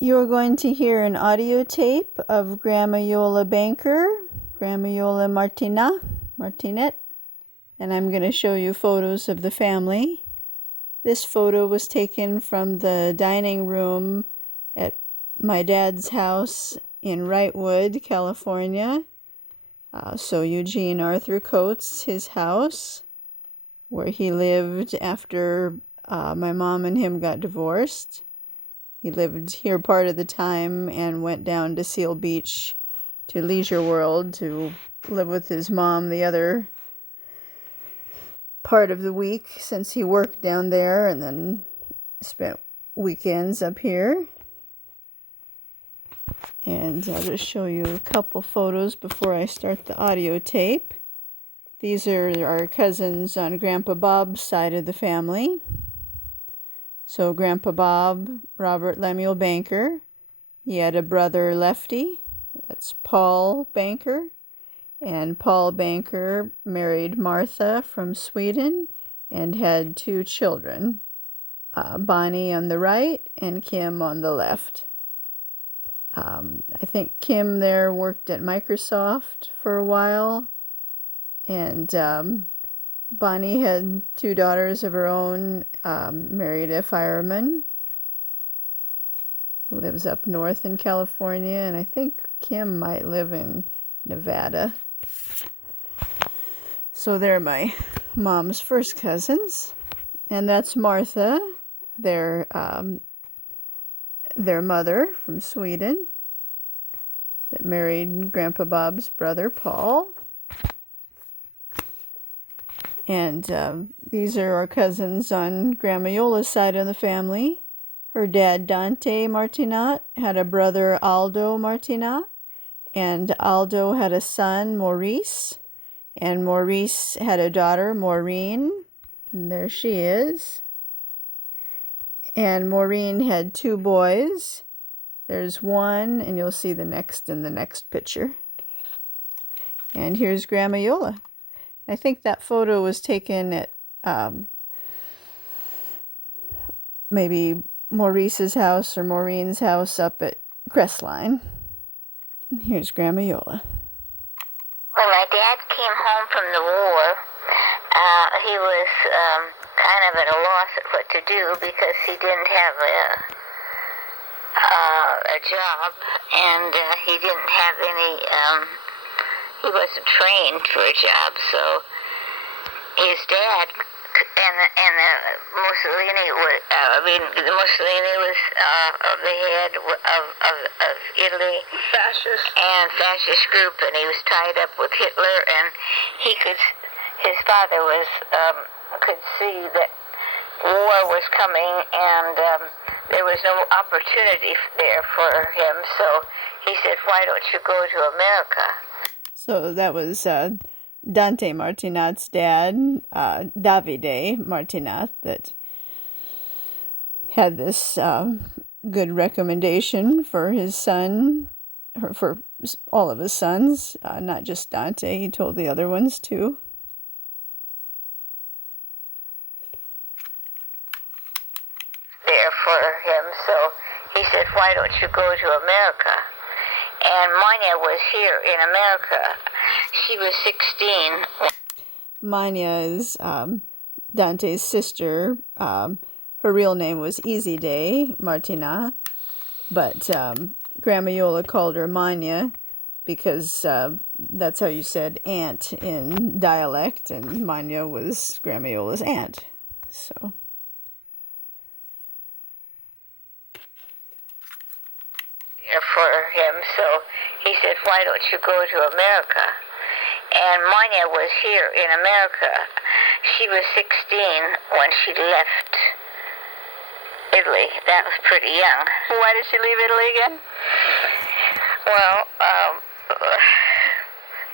You're going to hear an audio tape of Grandma Iole Banker, Grandma Iole Martinat, and I'm going to show you photos of the family. This photo was taken from the dining room at my dad's house in Wrightwood, California. So Eugene Arthur Coates, his house, where he lived after my mom and him got divorced. He lived here part of the time and went down to Seal Beach to Leisure World to live with his mom the other part of the week since he worked down there, and then spent weekends up here. And I'll just show you a couple photos before I start the audio tape. These are our cousins on Grandpa Bob's side of the family. So Grandpa Bob, Robert Lemuel Banker, he had a brother Lefty, that's Paul Banker, and Paul Banker married Martha from Sweden and had 2 children, Bonnie on the right and Kim on the left. I think Kim there worked at Microsoft for a while, and Bonnie had 2 daughters of her own, married a fireman who lives up north in California, and I think Kim might live in Nevada. So they're my mom's first cousins, and that's Martha, their mother from Sweden that married Grandpa Bob's brother Paul. And these are our cousins on Grandma Iole's side of the family. Her dad, Dante Martinat, had a brother, Aldo Martinat, and Aldo had a son, Maurice, and Maurice had a daughter, Maureen, and there she is. And Maureen had 2 boys. There's one, and you'll see the next in the next picture. And here's Grandma Iole. I think that photo was taken at maybe Maurice's house or Maureen's house up at Crestline. And here's Grandma Iole. When my dad came home from the war, he was kind of at a loss at what to do because he didn't have a job, and he didn't have any, he wasn't trained for a job, so his dad and Mussolini was, Mussolini was the head of Italy, fascist group, and he was tied up with Hitler, and his father could see that war was coming, and there was no opportunity there for him, so he said, "Why don't you go to America?" So that was Dante Martinat's dad, Davide Martinat, that had this good recommendation for his son, or for all of his sons, not just Dante. He told the other ones too. There for him, so he said, "Why don't you go to America?" And Manya was here in America. She was 16. Manya is Dante's sister. Her real name was Easy Day Martinat, but Grandma Iole called her Manya because that's how you said aunt in dialect, and Manya was Grandma Iole's aunt. So. For him, so he said, "Why don't you go to America?" And Manya was here in America. She was 16 when she left Italy. That was pretty young. Why did she leave Italy again? Well,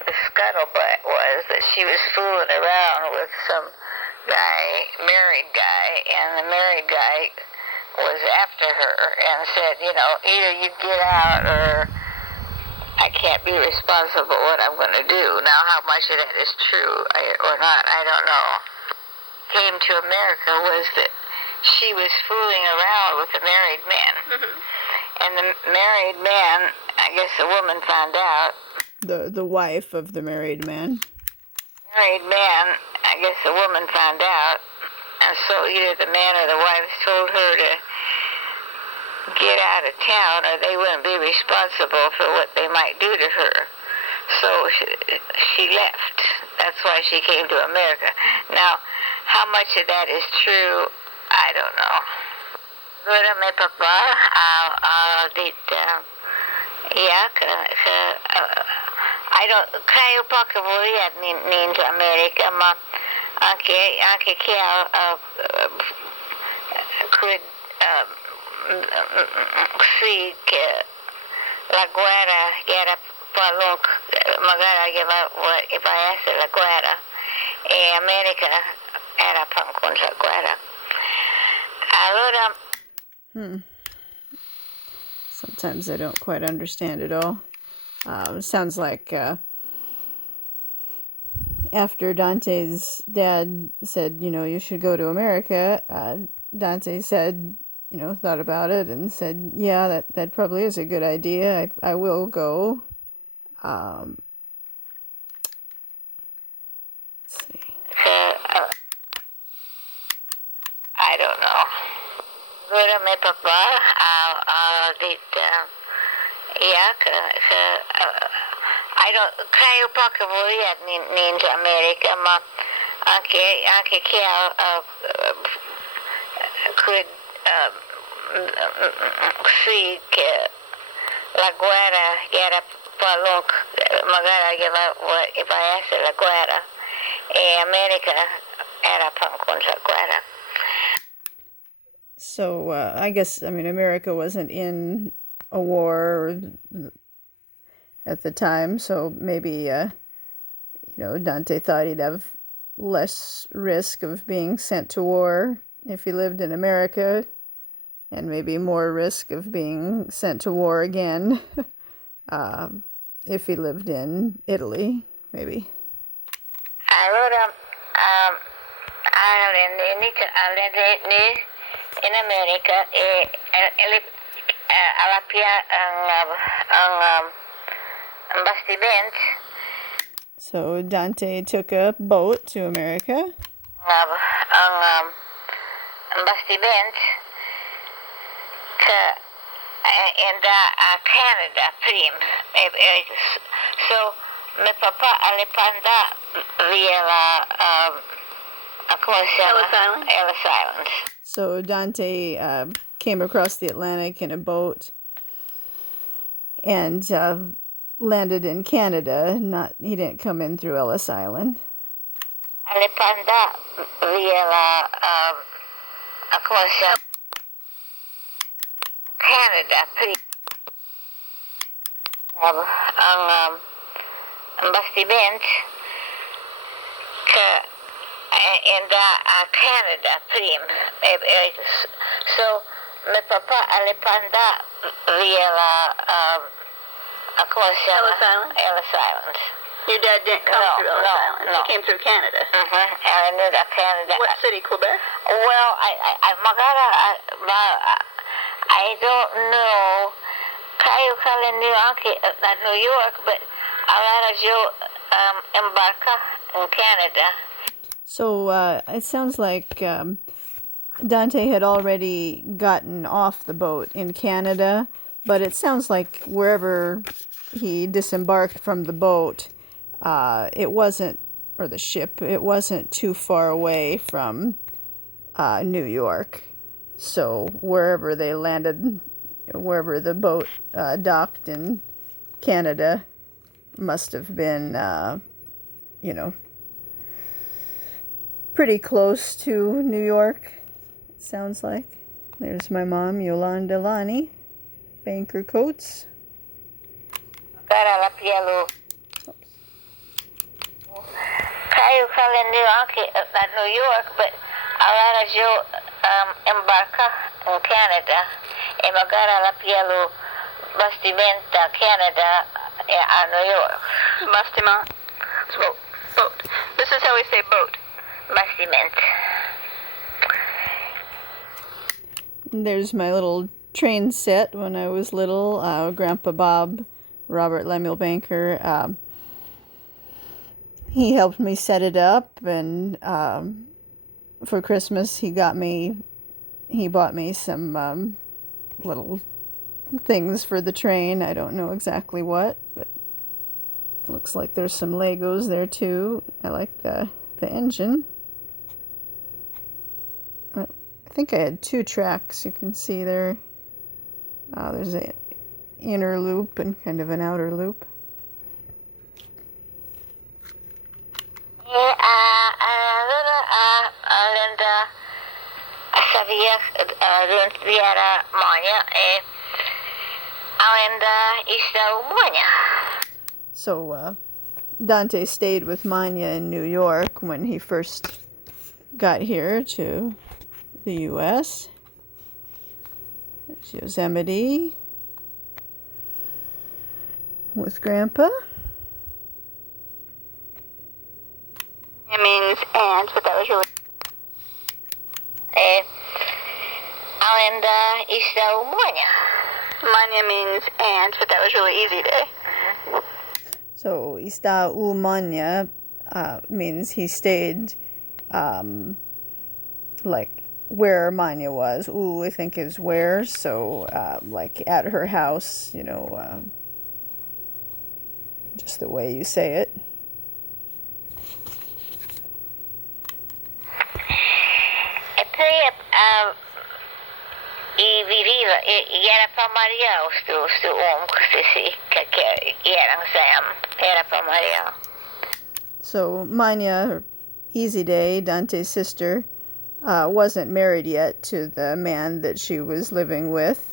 the scuttlebutt was that she was fooling around with some married guy, and the married guy was after her and said, either you get out or I can't be responsible for what I'm going to do. Now, how much of that is true or not, I don't know. Came to America was that she was fooling around with the married men. Mm-hmm. And the married man, I guess the woman found out. The wife of the married man. Married man, I guess the woman found out. And so either the man or the wife told her to get out of town or they wouldn't be responsible for what they might do to her. So she left. That's why she came to America. Now, how much of that is true, I don't know. Agora meu papá, I don't, creio que volia ninto America, ma anche che could see che la guerra era palunk, magari va essere la guerra, e America era contro la guerra. Allora, Sometimes I don't quite understand it all. Sounds like after Dante's dad said, you should go to America, Dante said, thought about it and said, yeah, that probably is a good idea. I will go. Let's see. I don't know. Agora meu papá I don't, creio que volia ninto America, ma anche che could see che la guerra era palunk, magari va essere la guerra, e America era contro la guerra. So I guess, America wasn't in a war at the time, so maybe, Dante thought he'd have less risk of being sent to war if he lived in America, and maybe more risk of being sent to war again if he lived in Italy, maybe. Allora, in America alla un bastimento. So Dante took a boat to America. Un bastimento in Canada prima. So mio papà alle panda via come si chiama? Ellis Island. So Dante came across the Atlantic in a boat and landed in Canada. He didn't come in through Ellis Island. Alle panda via come si chiama? Canada prima. Un bastimento in Canada prima. So mio papà alle panda via come si chiama? Ellis Island. Your dad didn't come through Ellis Island. No. He came through Canada. I knew that Canada. What city, Quebec? Well, I don't know. Caio at New York, but agora eu embarca in Canada. So it sounds like Dante had already gotten off the boat in Canada, but it sounds like wherever he disembarked from the boat, it wasn't too far away from New York. So wherever they landed, wherever the boat docked in Canada, must have been, pretty close to New York, it sounds like. There's my mom, Iole Lani, Banker Coats. Cara la pielo. Caio at New York, but agora eu embarca in Canada. E magari la pielo bastimento Canada a New York. Bastiment. Boat. This is how we say boat. Bastimento. There's my little train set when I was little. Grandpa Bob, Robert Lemuel Banker, he helped me set it up, and for Christmas he bought me some little things for the train. I don't know exactly what, but it looks like there's some Legos there too. I like the engine. I think I had 2 tracks. You can see there. There's an inner loop and kind of an outer loop. So Dante stayed with Manya in New York when he first got here to the U.S. There's Yosemite with Grandpa. It means and, but that was really... Manya means and, but that was really easy day. So Ista Umanya means he stayed like where Manya was. I think is where, so like at her house, you know, just the way you say it. So Manya, Easy Day, Dante's sister, wasn't married yet to the man that she was living with.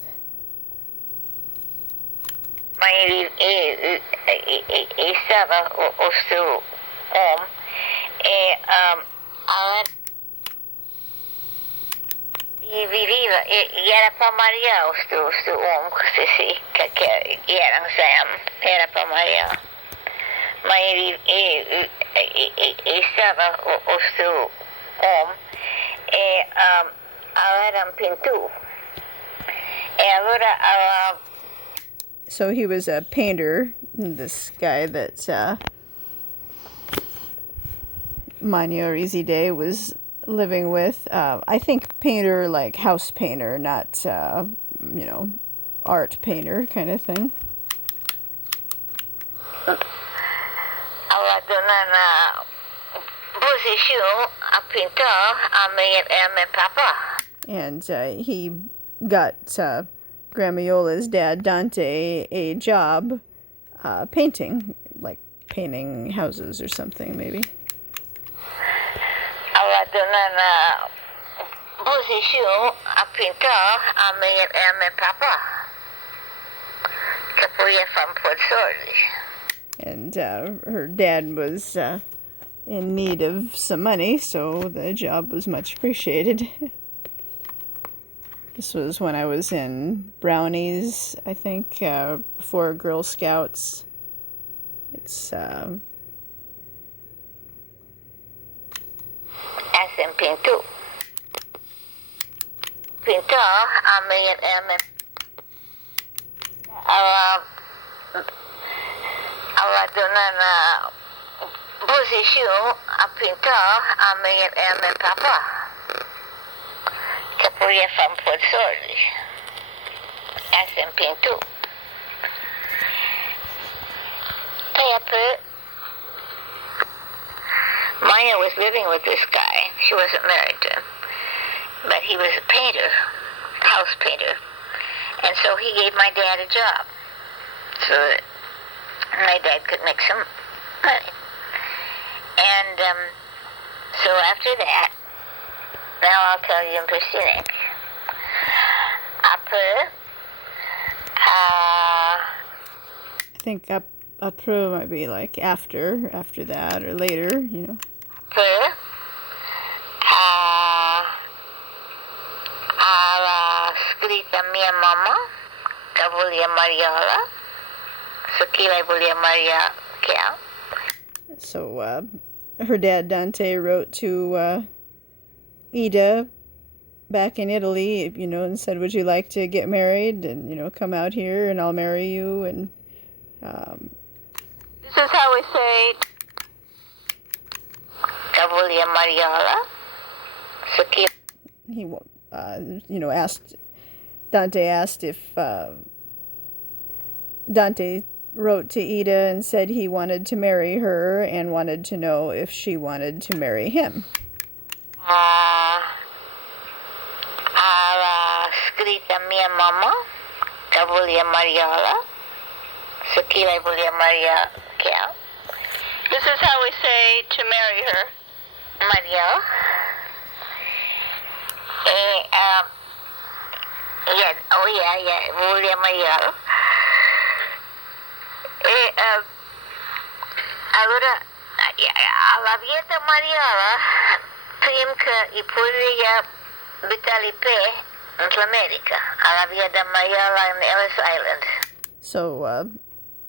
So he was a painter, this guy that Manya or Easy Day was living with. I think painter like house painter, not, you know, art painter kind of thing. And he got Grandma Iola's dad, Dante, a job painting, like painting houses or something, maybe. And her dad was in need of some money, so the job was much appreciated. This was when I was in Brownies, I think, before Girl Scouts. It's Maya was living with this guy. She wasn't married to him, but he was a painter, house painter, and so he gave my dad a job so that my dad could make some money. And so after that, now I'll tell you in Persianic. I think apro might be like after that or later, you know. Alla scritta mia mamma, che volia Mariola, so chi lei volia Maria che ha. So her dad Dante wrote to Ida back in Italy, and said, "Would you like to get married and come out here and I'll marry you?" And This is how we say Cavuglia Mariola. he asked Dante asked if Dante wrote to Ida and said he wanted to marry her and wanted to know if she wanted to marry him. Alla scritta mia mamma, Cavuglia Mariola. Se chi lei voleva Maria Chiao. This is how we say to marry her. Mario. Voleva Mario. Allora, alla vieta Mariola, prima che i puglia Vitalipe, in America, alla vieta Mariola in Ellis Island. So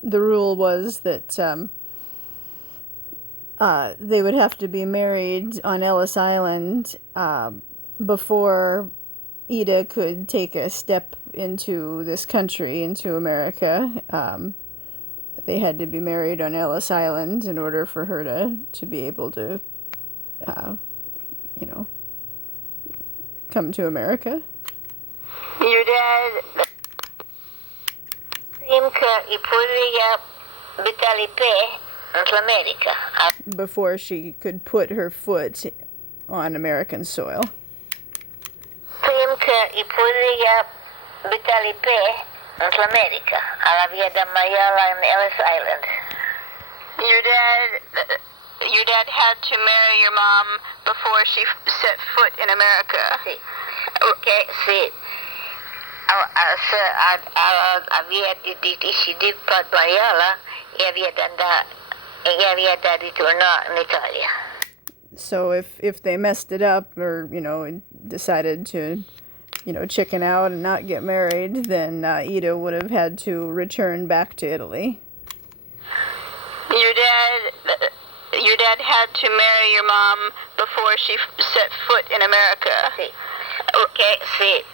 the rule was that they would have to be married on Ellis Island before Ida could take a step into this country, into America. They had to be married on Ellis Island in order for her to be able to, come to America. Your dad... Before she could put her foot on American soil. America, alla via da Maiola in Ellis Island. Your dad had to marry your mom before she set foot in America. Sì. Okay, sì. Aveva deciso per Maiola e aveva da ritornare in Italia. So if they messed it up or, decided to, chicken out and not get married, then Ida would have had to return back to Italy. Your dad had to marry your mom before she set foot in America. Sì. Okay, sì.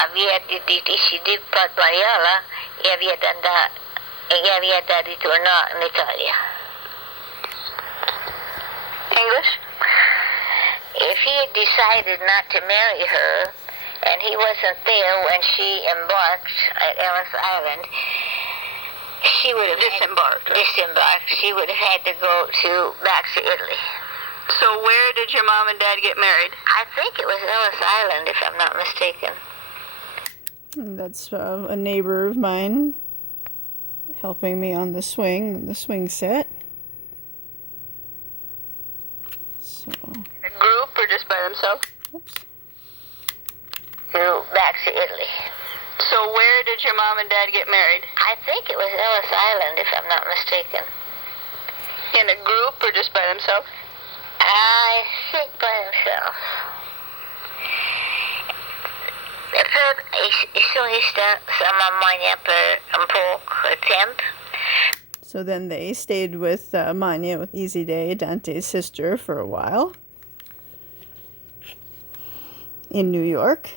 Aveva deciso per Maiola e aveva da ritornare in Italia. English? If he had decided not to marry her, and he wasn't there when she embarked at Ellis Island, she would have Disembarked. She would have had to go back to Italy. So where did your mom and dad get married? I think it was Ellis Island, if I'm not mistaken. And that's a neighbor of mine helping me on the swing set. So, In a group or just by themselves? oops. Back to Italy. So where did your mom and dad get married? I think it was Ellis Island, if I'm not mistaken. In a group or just by themselves? I think by himself. So then they stayed with Manya, with Easy Day, Dante's sister, for a while in New York.